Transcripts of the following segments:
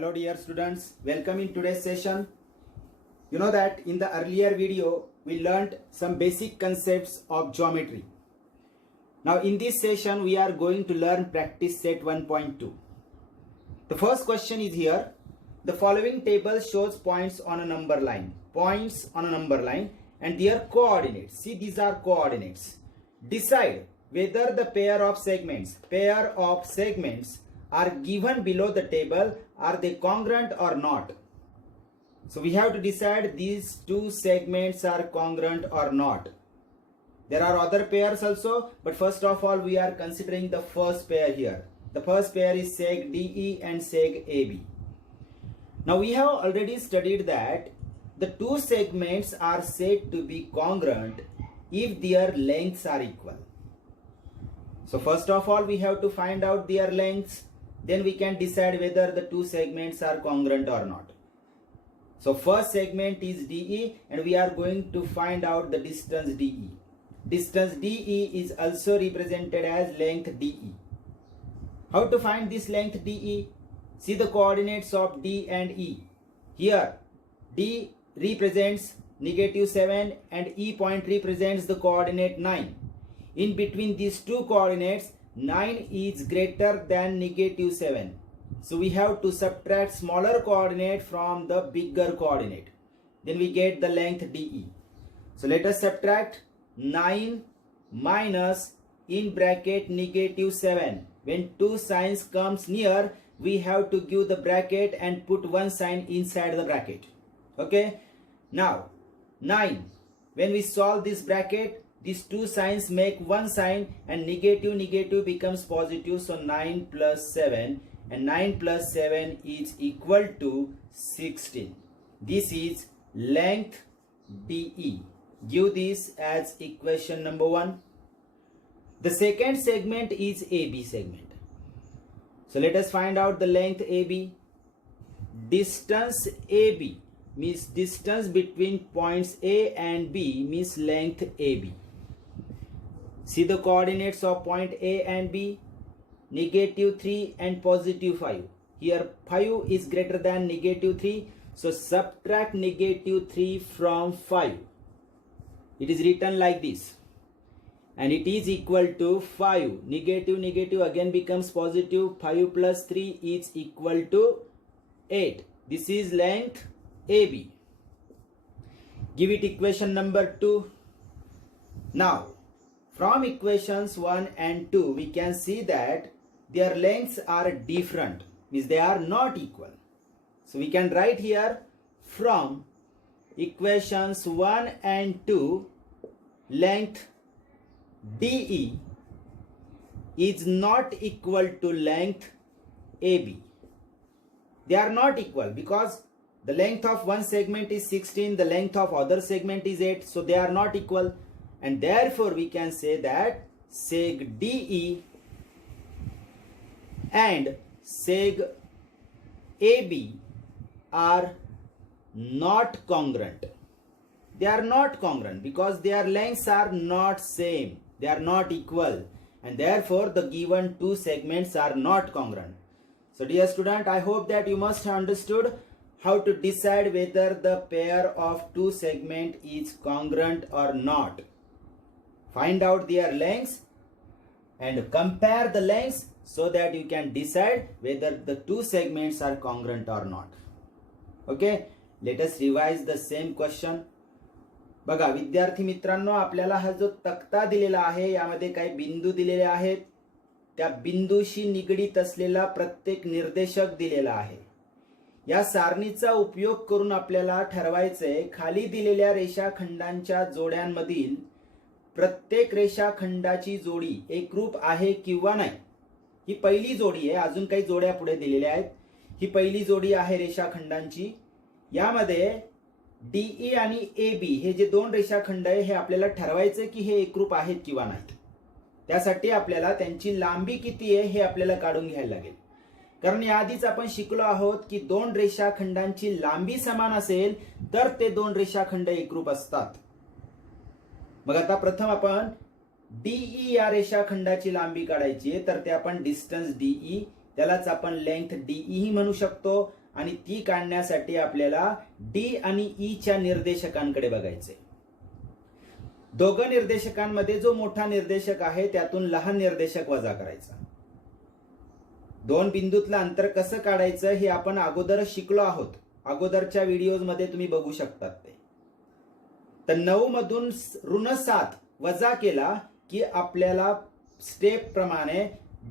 Hello dear students, welcome in today's session. You know that in the earlier video we learnt some basic concepts of geometry. Now in this session we are going to learn practice set 1.2. The first question is here. The following table shows points on a number line. Points on a number line and their coordinates. See, these are coordinates. Decide whether the pair of segments are given below the table, are they congruent or not? So we have to decide these two segments are congruent or not. There are other pairs also, but first of all we are considering the first pair here. The first pair is seg DE and seg AB. Now we have already studied that the two segments are said to be congruent if their lengths are equal. So first of all we have to find out their lengths. Then we can decide whether the two segments are congruent or not. So first segment is DE and we are going to find out the distance DE. Distance DE is also represented as length DE. How to find this length DE? See the coordinates of D and E. Here D represents -7 and E point represents the coordinate 9. In between these two coordinates, 9 is greater than -7. So we have to subtract smaller coordinate from the bigger coordinate. Then we get the length DE. So let us subtract 9 minus in bracket -7. When two signs comes near, we have to give the bracket and put one sign inside the bracket. Okay. Now 9. When we solve this bracket, these two signs make one sign and negative becomes positive. So 9 plus 7 and 9 plus 7 is equal to 16. This is length DE. Give this as equation number 1. The second segment is AB segment. So let us find out the length AB. Distance AB means distance between points A and B means length AB. See the coordinates of point A and B, -3 and +5. Here 5 is greater than -3. So subtract -3 from 5. It is written like this. And it is equal to 5. Negative again becomes positive. 5 plus 3 is equal to 8. This is length AB. Give it equation number 2. Now, from equations 1 and 2, we can see that their lengths are different, means they are not equal. So we can write here from equations 1 and 2, length DE is not equal to length AB. They are not equal because the length of one segment is 16, the length of other segment is 8, so they are not equal. And therefore we can say that seg DE and seg AB are not congruent. They are not congruent because their lengths are not same. They are not equal. And therefore the given two segments are not congruent. So dear student, I hope that you must have understood how to decide whether the pair of two segment is congruent or not. Find out their lengths and compare the lengths so that you can decide whether the two segments are congruent or not. Okay, let us revise the same question. बघा विद्यार्थी मित्रांनो, आपल्याला हा जो तक्ता दिलेला आहे यामध्ये काही बिंदू दिलेले आहेत. त्या बिंदूशी निगडित असलेला प्रत्येक निर्देशक दिलेला आहे. या सारणीचा उपयोग करून आपल्याला ठरवायचंय खाली दिलेल्या रेषाखंडांच्या जोड्यांमधील प्रत्येक रेषाखंडाची जोडी एकरूप आहे किंवा नाही. ही पहिली जोडी आहे. अजून काही जोड्या पुढे दिलेल्या आहेत. ही पहिली जोडी आहे रेषाखंडांची. यामध्ये DE आणि AB हे जे दोन रेषाखंड आहे हे आपल्याला ठरवायचे की हे एकरूप आहेत किंवा नाही. त्यासाठी आपल्याला त्यांची लांबी किती आहे हे आपल्याला काढून घ्यायला लागेल. कारण याआधीच आपण शिकलो आहोत की दोन रेषाखंडांची लांबी समान असेल तर ते दोन रेषाखंड एकरूप असतात. मग आता प्रथम आपण DE या रेषाखंडाची लांबी काढायची आहे. तर ते आपण डिस्टन्स DE त्यालाच आपण लेंथ DE ही म्हणू शकतो. आणि ती काढण्यासाठी आपल्याला डी आणि ई च्या निर्देशकांकडे बघायचे. दोघं निर्देशकांमध्ये जो मोठा निर्देशक आहे त्यातून लहान निर्देशक वजा करायचा. दोन बिंदूतलं अंतर कसं काढायचं हे आपण अगोदर शिकलो आहोत. अगोदरच्या व्हिडिओज मध्ये तुम्ही बघू शकतात ते. तर 9 मधून -7 वजा केला की आपल्याला स्टेप प्रमाणे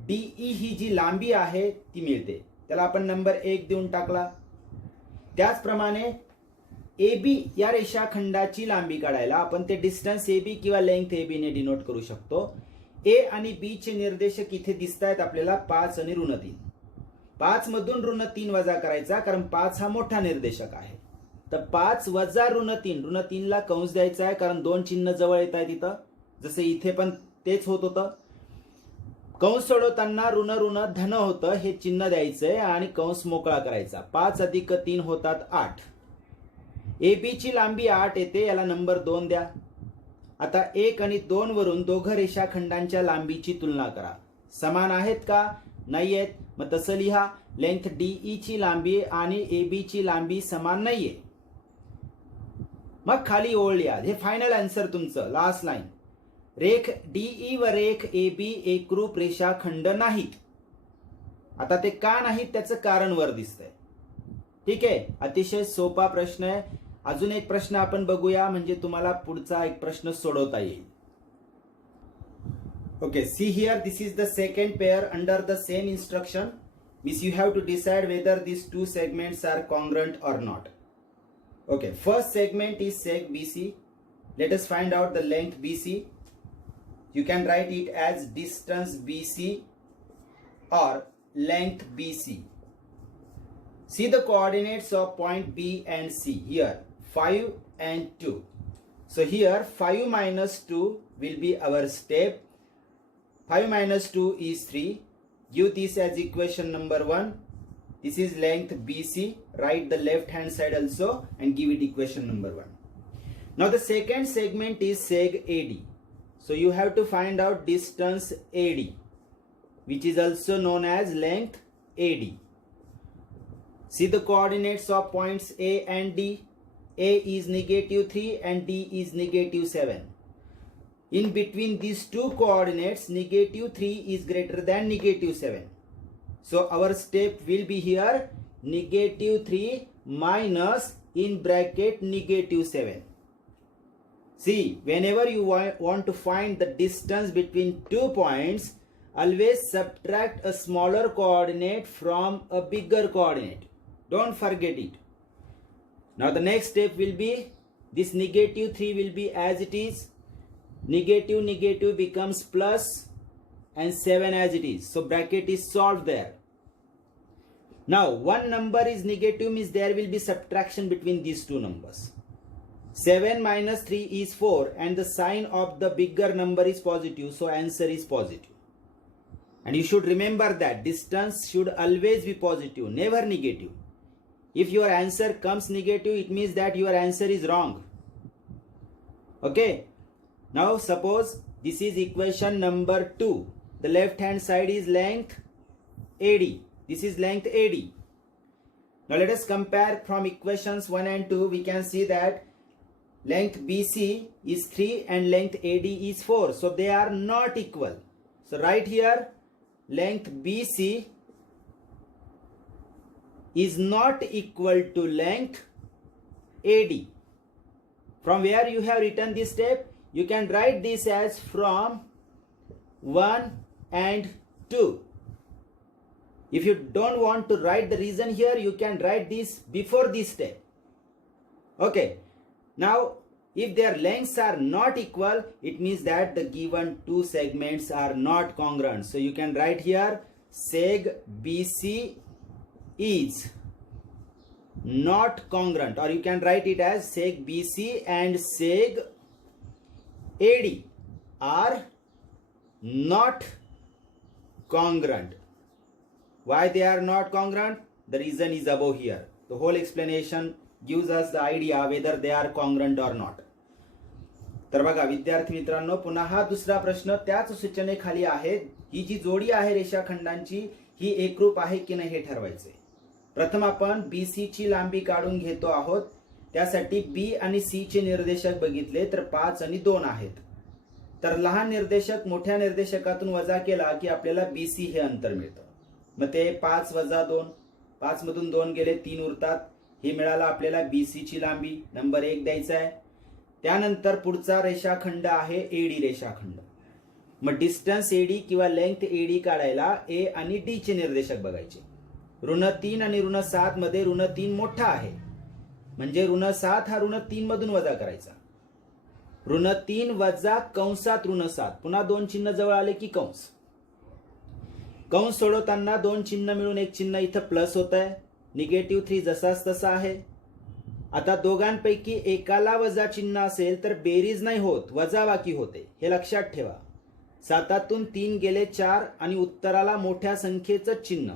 डीई ही जी लांबी आहे ती मिळते. त्याला आपण नंबर 1 देऊन टाकला. त्याचप्रमाणे AB या रेषाखंडाची लांबी काढायला आपण ते डिस्टन्स AB किंवा लेंथ AB ने डिनोट करू शकतो. A आणि B चे निर्देशक इथे दिसत आहेत आपल्याला 5 आणि -3. 5 मधून -3 वजा करायचा कारण 5 हा मोठा निर्देशक आहे. तर 5 वजा -3 ला कंस द्यायचा आहे कारण 2 चिन्ह जवळ येत आहेत इथं. जसे इथे पण तेच होत होतं. कंस सोडवताना ऋण धन होतं हे चिन्ह द्यायचंय आणि कंस मोकळा करायचा. 5 + 3 होतात 8. AB ची लांबी 8 येते. याला नंबर 2 द्या. आता 1 आणि 2 वरून दोघं रेषाखंडांच्या लांबीची तुलना करा. समान आहेत का? नाही आहेत. मग तसं लिहा, लेंथ DE ची लांबी आणि AB ची लांबी समान नाहीये. मग खाली ओळ लिहा. हे फायनल आन्सर तुमचं, लास्ट लाईन. रेख DE व रेख AB एकरूप रेषाखंड नाहीत. आता ते का नाहीत त्याचं कारण वर दिसतंय. ठीक आहे, अतिशय सोपा प्रश्न आहे. अजून एक प्रश्न आपण बघूया म्हणजे तुम्हाला पुढचा एक प्रश्न सोडवता येईल. Okay, see here, this is the second pair under the same instruction. Means you have to decide whether these two segments are congruent or not. Okay, first segment is seg BC. Let us find out the length BC. You can write it as distance BC or length BC. See the coordinates of point B and C here, 5 and 2. So here 5 minus 2 will be our step. 5 minus 2 is 3. Give this as equation number 1. This is length BC. Write the left hand side also and give it equation number 1. Now the second segment is seg AD. So you have to find out distance AD, which is also known as length AD. See the coordinates of points A and D. A is -3 and D is -7. In between these two coordinates, -3 is greater than -7. So our step will be here -3 minus in bracket -7. See, whenever you want to find the distance between 2 points, always subtract a smaller coordinate from a bigger coordinate. Don't forget it. Now the next step will be this -3 will be as it is. Negative becomes plus and 7 as it is. So bracket is solved there. Now one number is negative means there will be subtraction between these two numbers. 7 minus 3 is 4 and the sign of the bigger number is positive. So answer is positive. And you should remember that distance should always be positive, never negative. If your answer comes negative, it means that your answer is wrong. Okay. Now suppose this is equation number 2. The left hand side is length AD. This is length AD. Now let us compare from equations 1 and 2. We can see that length BC is 3 and length AD is 4. So they are not equal. So right here length BC is not equal to length AD. From where you have written this step, you can write this as from 1 and 2. If you don't want to write the reason here, you can write this before this step. Okay. Now, if their lengths are not equal, it means that the given two segments are not congruent. So you can write here seg BC is not congruent, or you can write it as seg BC and seg AD are not congruent. Why they are not congruent? The reason is above here. The whole explanation gives us the idea whether they are congruent or not. तर बघा विद्यार्थी मित्रांनो, पुन्हा हा दुसरा प्रश्न त्याच सूचनेखाली आहे. ही जी जोडी आहे रेषाखंडांची ही एकरूप आहे की नाही हे ठरवायचे. प्रथम आपण BC ची लांबी काढून घेतो आहोत. त्यासाठी B आणि C चे निर्देशक बघितले तर 5 आणि 2 आहेत. तर लहान निर्देशक मोठ्या निर्देशकातून वजा केला की आपल्याला BC हे अंतर मिळतं. मग ते 5 वजा 2, 5 मधून 2 गेले 3 उरतात. हे मिळालं आपल्याला BC ची लांबी. नंबर 1 द्यायचा आहे. त्यानंतर पुढचा रेषाखंड आहे AD रेषाखंड. मग डिस्टन्स AD किंवा लेंथ AD काढायला A आणि D चे निर्देशक बघायचे. -3 आणि -7 मध्ये -3 मोठा आहे, म्हणजे -7 हा -3 मधून वजा करायचा. -3 वजा कंसात -7, पुन्हा 2 चिन्ह जवळ आले की कंस. कंस सोडवताना 2 चिन्ह मिळून एक चिन्ह इथं प्लस होत आहे. -3 जसाच तसा आहे. आता दोघांपैकी एकाला वजा चिन्ह असेल तर बेरीज नाही होत, वजाबाकी होते, हे लक्षात ठेवा. 7तून 3 गेले 4 आणि उत्तराला मोठ्या संख्येचं चिन्ह.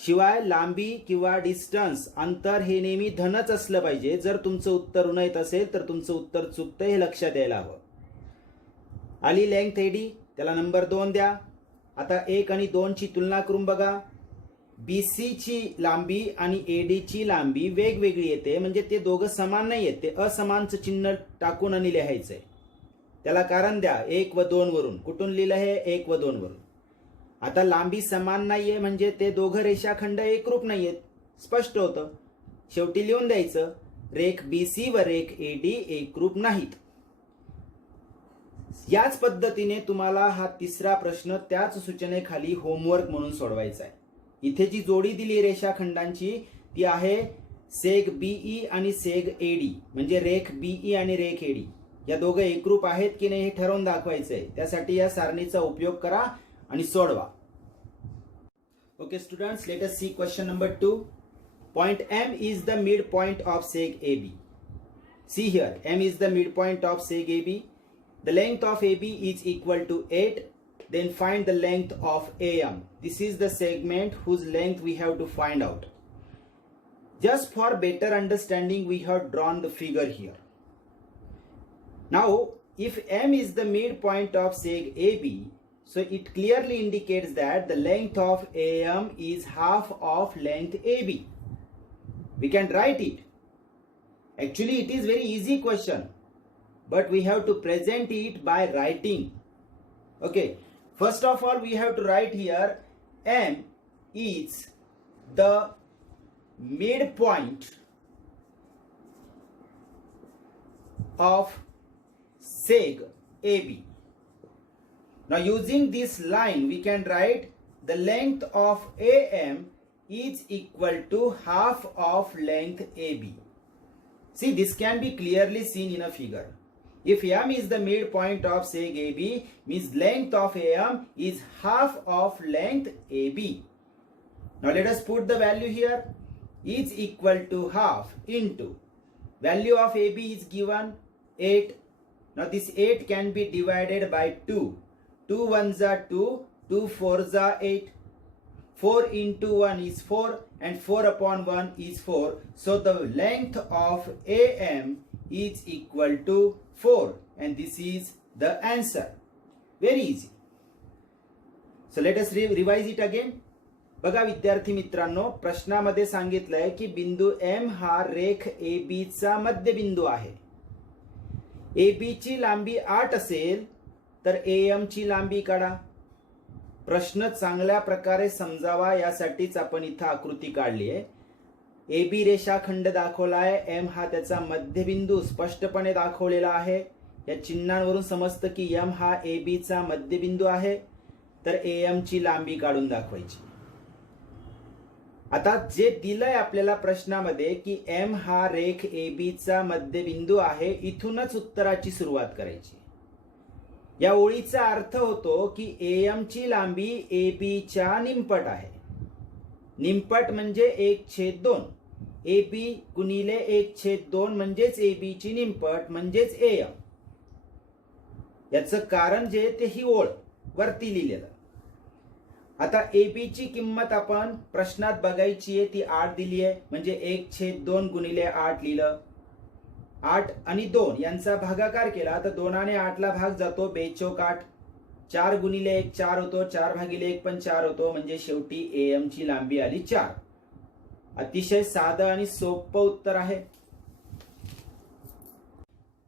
शिवाय लांबी किंवा डिस्टन्स अंतर हे नेहमी धनच असलं पाहिजे. जर तुमचं उत्तर ऋण येत असेल तर तुमचं उत्तर चुकतं, हे लक्षात यायला हवं. आली लेंथ AD, त्याला नंबर 2 द्या. आता 1 आणि 2 ची तुलना करून बघा. BC ची लांबी आणि AD ची लांबी वेगवेगळी येते, म्हणजे ते दोघं समान नाही आहेत. ते असमानचं चिन्ह टाकून आणि लिहायचंय. त्याला कारण द्या 1 व 2 वरून. कुठून लिहिलं हे? 1 व 2 वरून. आता लांबी समान नाहीये म्हणजे ते दोघं रेषाखंड एकरूप नाहीयेत, स्पष्ट होतं. शेवटी लिहून द्यायचं रेख BC व रेख AD एकरूप नाहीत. याच पद्धतीने तुम्हाला हा तिसरा प्रश्न त्याच सूचनेखाली होमवर्क म्हणून सोडवायचा आहे. इथे जी जोडी दिली रेषाखंडांची ती आहे सेग BE आणि सेग AD, म्हणजे रेख BE आणि रेख AD या दोघं एकरूप आहेत की नाही हे ठरवून दाखवायचंय. त्यासाठी या सारणीचा उपयोग करा आणि सोडवा. Okay students, let us see question number 2. Point M is the midpoint of seg AB. See here, M is the midpoint of seg AB. The length of AB is equal to 8. Then find the length of AM. This is the segment whose length we have to find out. Just for better understanding, we have drawn the figure here. Now, if M is the midpoint of seg AB, so it clearly indicates that the length of AM is half of length AB. We can write it. Actually, it is very easy question, but we have to present it by writing. Okay, first of all, we have to write here M is the midpoint of seg AB. Now using this line we can write the length of AM is equal to half of length AB. See, this can be clearly seen in a figure. If M is the midpoint of seg AB, means length of AM is half of length AB. Now let us put the value here. Is equal to half into value of AB is given 8. Now this 8 can be divided by 2. 2 1s are 2, 2 4s are 8. 4 into 1 is 4 and 4 upon 1 is 4. So the length of AM is equal to 4 and this is the answer. Very easy. So let us revise it again. बघा विद्यार्थी मित्रांनो, प्रश्नामध्ये सांगितलंय की बिंदू M हा रेख AB चा मध्यबिंदू आहे. AB ची लांबी 8 असेल तर AM ची लांबी काढा. प्रश्न चांगल्या प्रकारे समजावा यासाठीच आपण इथं आकृती काढली आहे. AB रेषाखंड दाखवलाय, M हा त्याचा मध्यबिंदू स्पष्टपणे दाखवलेला आहे. या चिन्हांवरून समजतं की M हा AB चा मध्यबिंदू आहे, तर AM ची लांबी काढून दाखवायची. आता जे दिलंय आपल्याला प्रश्नामध्ये की M हा रेख AB चा मध्यबिंदू आहे, इथूनच उत्तराची सुरुवात करायची. या ओळीचा अर्थ होतो की AM ची लांबी AB च्या निमपट आहे. निमपट म्हणजे 1/2. AB गुणिले 1/2 म्हणजेच AB ची निमपट म्हणजेच AM. याचं कारण जे ते ही ओळ वरती लिहिलेलं. आता AB ची किंमत आपण प्रश्नात बघायची आहे, ती 8 दिली आहे, म्हणजे 1/2 गुणिले 8 लिहिलं. 8 आणि 2 यांचा भागाकार केला तर 2 आणि 8 ला भाग जातो, 2 चौक 8. 4 गुणिले 1 4 होतो, 4 भागिले 1 पण 4 होतो, म्हणजे शेवटी AM ची लांबी आली 4. अतिशय साधं आणि सोपं उत्तर आहे.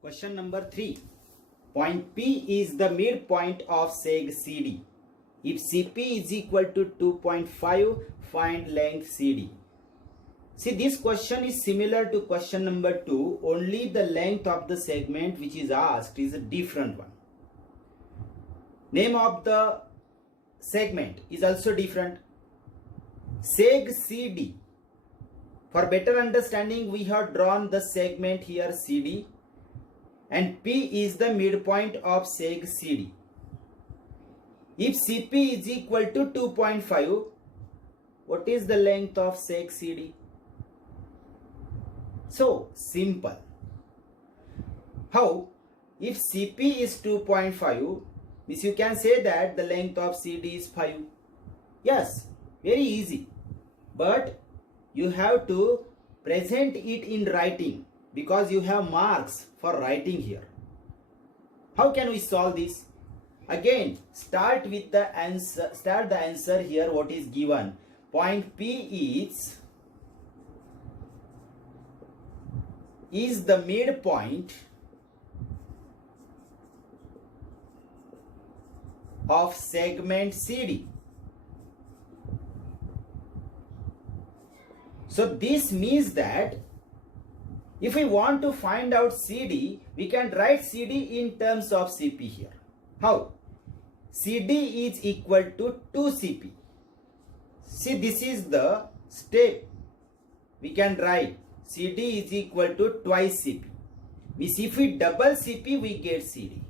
Question number 3. Point P is the midpoint of seg CD. If CP is equal to 2.5, find length CD. See, this question is similar to question number 2, only the length of the segment which is asked is a different one. Name of the segment is also different. Seg CD. For better understanding, we have drawn the segment here CD, and P is the midpoint of seg CD. If CP is equal to 2.5, what is the length of seg CD? So simple. How? If CP is 2.5, means you can say that the length of CD is 5. Yes, very easy. But you have to present it in writing, because you have marks for writing here. How can we solve this? Again, start with the answer. Start the answer here. What is given? Point P is the midpoint of segment CD. So this means that if we want to find out CD, we can write CD in terms of CP here. How? CD is equal to 2CP. See, this is the step. We can write CD is equal to twice CP. Means if we double CP, we get CD.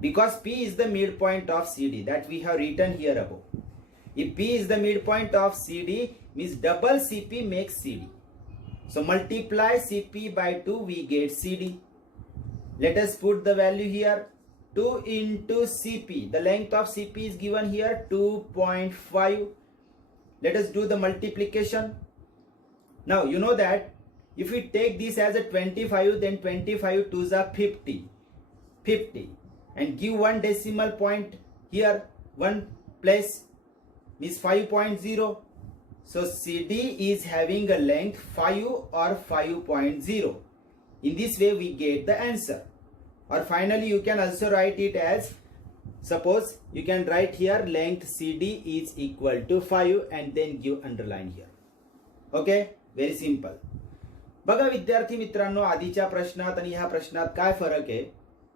Because P is the midpoint of CD, that we have written here above. If P is the midpoint of CD, means double CP makes CD. So multiply CP by 2, we get CD. Let us put the value here. 2 into CP. The length of CP is given here 2.5. Let us do the multiplication. Now you know that if we take this as a 25, then 25 2s are 50. 50. And give one decimal point here. 1 place is 5.0. So CD is having a length 5 or 5.0. In this way we get the answer. Or finally you can also write it as, suppose you can write here length CD is equal to 5 and then give underline here. Okay, very simple. बघा विद्यार्थी मित्रांनो, आधीच्या प्रश्नात आणि ह्या प्रश्नात काय फरक आहे?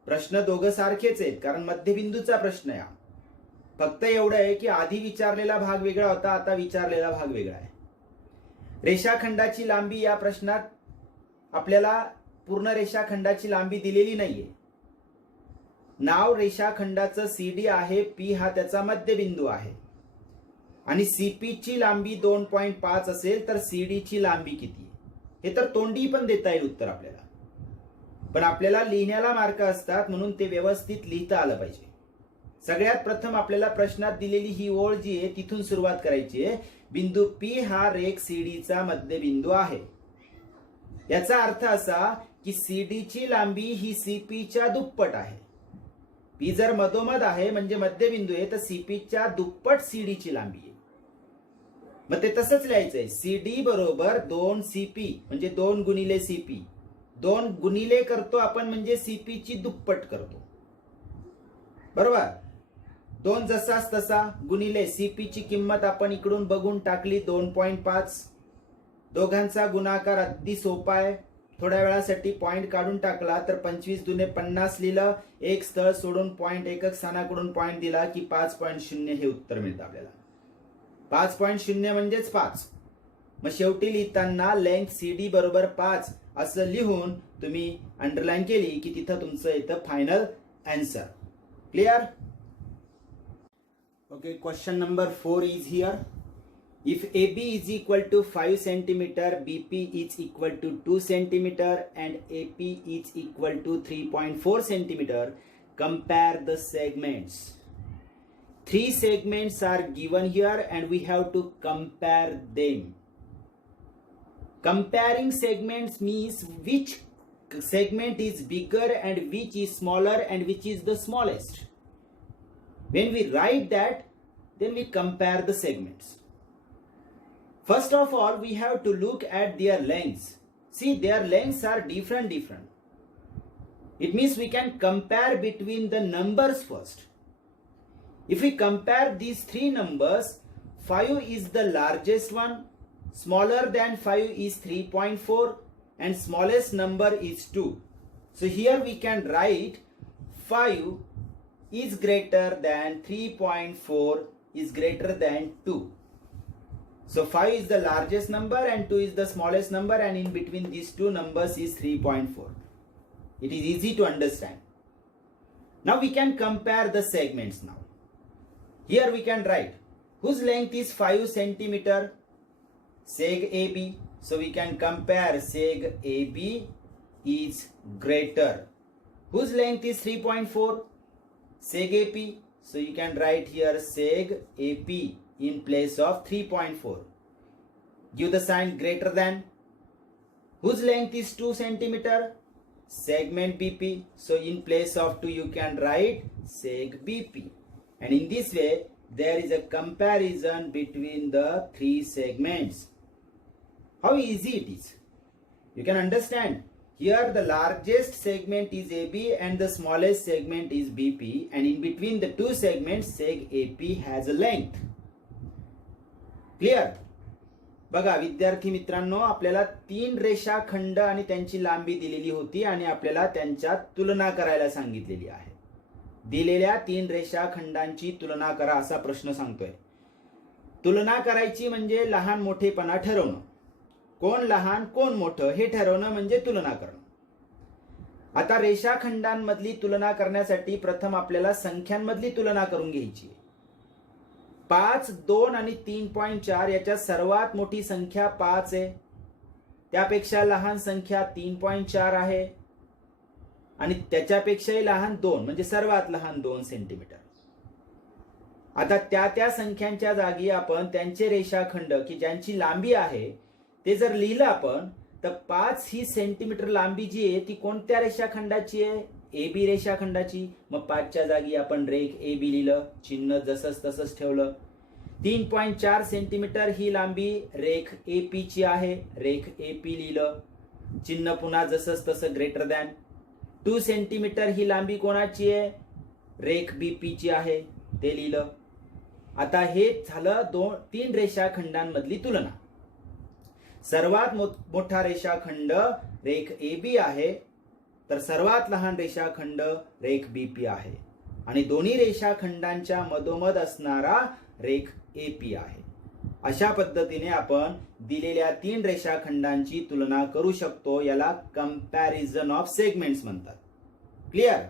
प्रश्न दोघं सारखेच आहेत, कारण मध्यबिंदूचा प्रश्न आहे. फक्त एवढं आहे की आधी विचारलेला भाग वेगळा होता, आता विचारलेला भाग वेगळा आहे. रेषाखंडाची लांबी या प्रश्नात आपल्याला पूर्ण रेषाखंडाची लांबी दिलेली नाहीये. नाव रेषाखंडाचं CD आहे, P हा त्याचा मध्यबिंदू आहे, आणि CP ची लांबी 2.5 असेल तर CD ची लांबी किती हे तर तोंडी पण देता येईल उत्तर आपल्याला. पण आपल्याला लिहिण्याला मार्क असतात, म्हणून ते व्यवस्थित लिहिता आलं पाहिजे. सगळ्यात प्रथम आपल्याला प्रश्नात दिलेली ही ओळ जी आहे तिथून सुरुवात करायची आहे. बिंदू P हा रेख CD चा मध्यबिंदू आहे. याचा अर्थ असा की CD ची लांबी ही CP च्या दुप्पट आहे. P जर मधोमध आहे म्हणजे मध्यबिंदू आहे, तर CP च्या दुप्पट CD ची लांबी आहे. मग ते तसंच लिहायचंय. CD बरोबर 2CP म्हणजे 2 गुणिले CP. 2 गुणिले करतो आपण म्हणजे CP ची दुप्पट करतो, बरोबर. 2 जसाच तसा गुणिले CP ची किंमत आपण इकडून बघून टाकली 2.5. दोघांचा गुणाकार अगदी सोपा आहे. थोड्या वेळासाठी पॉइंट काढून टाकला तर 25 दुने 50 लिहिलं, एक स्थळ सोडून पॉइंट एकक स्थानाकडून पॉइंट दिला की 5.0 हे उत्तर मिळतं आपल्याला. 5.0 म्हणजेच 5. मग शेवटी लिहिताना लेंथ CD बरोबर 5 असं लिहून तुम्ही अंडरलाईन केली की तिथं तुमचं येतं final answer. Clear? Okay, question number 4 is here. If AB is equal to 5 cm, BP is equal to 2 cm and AP is equal to 3.4 cm, compare the segments. 3 segments are given here and we have to compare them. Comparing segments means which segment is bigger and which is smaller and which is the smallest. When we write that, then we compare the segments. First of all, we have to look at their lengths. See, their lengths are different. It means we can compare between the numbers first. If we compare these three numbers, 5 is the largest one, smaller than 5 is 3.4, and smallest number is 2. So here we can write 5 is greater than 3.4 is greater than 2. So 5 is the largest number and 2 is the smallest number, and in between these two numbers is 3.4. It is easy to understand. Now we can compare the segments now. Here we can write whose length is 5 centimeter, seg AB. So we can compare seg AB is greater. Whose length is 3.4, seg AP. So you can write here seg AP in place of 3.4. Give the sign greater than. Whose length is 2 centimeter, segment BP. So in place of 2 you can write seg BP. And in this way there is a comparison between the three segments. How easy it is. You can understand. Here the largest segment is AB and the smallest segment is BP, and in between the two segments seg AP has a length. Clear? बघा विद्यार्थी मित्रांनो, आपल्याला 3 रेषाखंड आणि त्यांची लांबी दिलेली होती आणि आपल्याला त्यांच्यात तुलना करायला सांगितलेली आहे. दिलेल्या 3 रेषाखंडांची तुलना करा असा प्रश्न सांगतोय. तुलना करायची म्हणजे लहान मोठेपणा ठरवणं. कोण लहान कोण मोठं हे ठरवणं म्हणजे तुलना करणं. आता रेषाखंडांमधली तुलना करण्यासाठी प्रथम आपल्याला संख्यांमधली तुलना करून घ्यायची. 5, 2 आणि 3.4 याच्या सर्वात मोठी संख्या 5 आहे. त्यापेक्षा लहान संख्या 3.4 आहे आणि त्याच्यापेक्षाही लहान 2 म्हणजे सर्वात लहान 2 सेंटीमीटर. आता त्या संख्यांच्या जागी आपण त्यांचे रेषाखंड की ज्यांची लांबी आहे ते जर लिहिलं आपण तर 5 ही सेंटीमीटर लांबी जी आहे ती कोणत्या रेषाखंडाची आहे, AB रेषाखंडाची. मग 5 च्या जागी आपण रेख AB लिहिलं, चिन्ह जसंच तसंच ठेवलं. 3.4 सेंटीमीटर ही लांबी रेख AP ची आहे, रेख AP लिहिलं, चिन्ह पुन्हा जसंच तसं ग्रेटर दॅन. 2 सेंटीमीटर ही लांबी कोणाची आहे, रेख BP ची आहे, ते लिहिलं. आता हे झालं 3 रेषाखंडांमधली तुलना. सर्वात मोठा रेषाखंड रेख AB आहे तर सर्वात लहान रेषाखंड रेख BP आहे आणि दोन्ही रेषाखंडांच्या मधोमध असणारा रेख AP आहे. अशा पद्धतीने आपण दिलेल्या 3 रेषाखंडांची तुलना करू शकतो. याला कंपॅरिझन ऑफ सेगमेंट्स म्हणतात. क्लिअर?